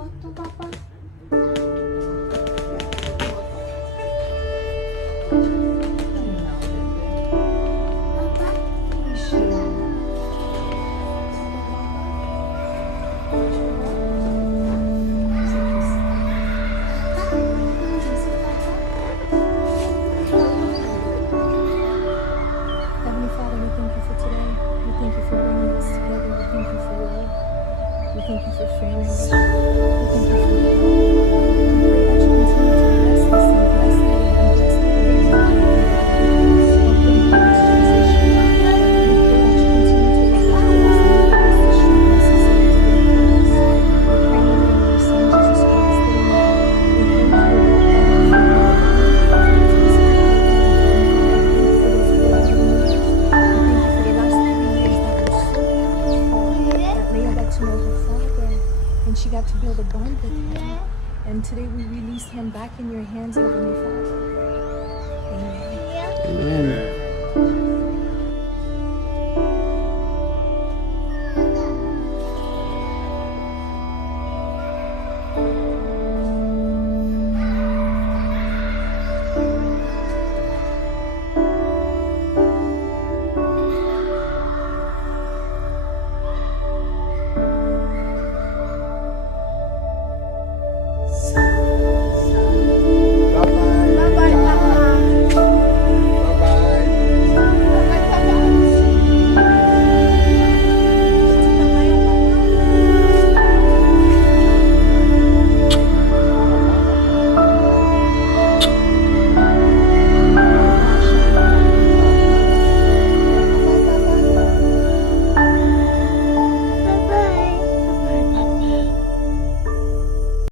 Waktu Papa. Heavenly Father, we thank you for today. We thank you for bringing us together. We thank you for love. We thank you for family. We thank you for love. We pray that you continue to bless us and bless them and bless everybody help them through this transition. We pray that you continue to look after us and give us the strength necessary to go through this. We pray in the name of your Son, Jesus Christ. Amen. We thank you, Lord God, for your love. Thank you for those 4 years. We thank you for the last 3 years that were so powerful, that Leah got to know her father and she got to build a bond with him. And today we release him back in your hands, Heavenly Father. Amen. Amen.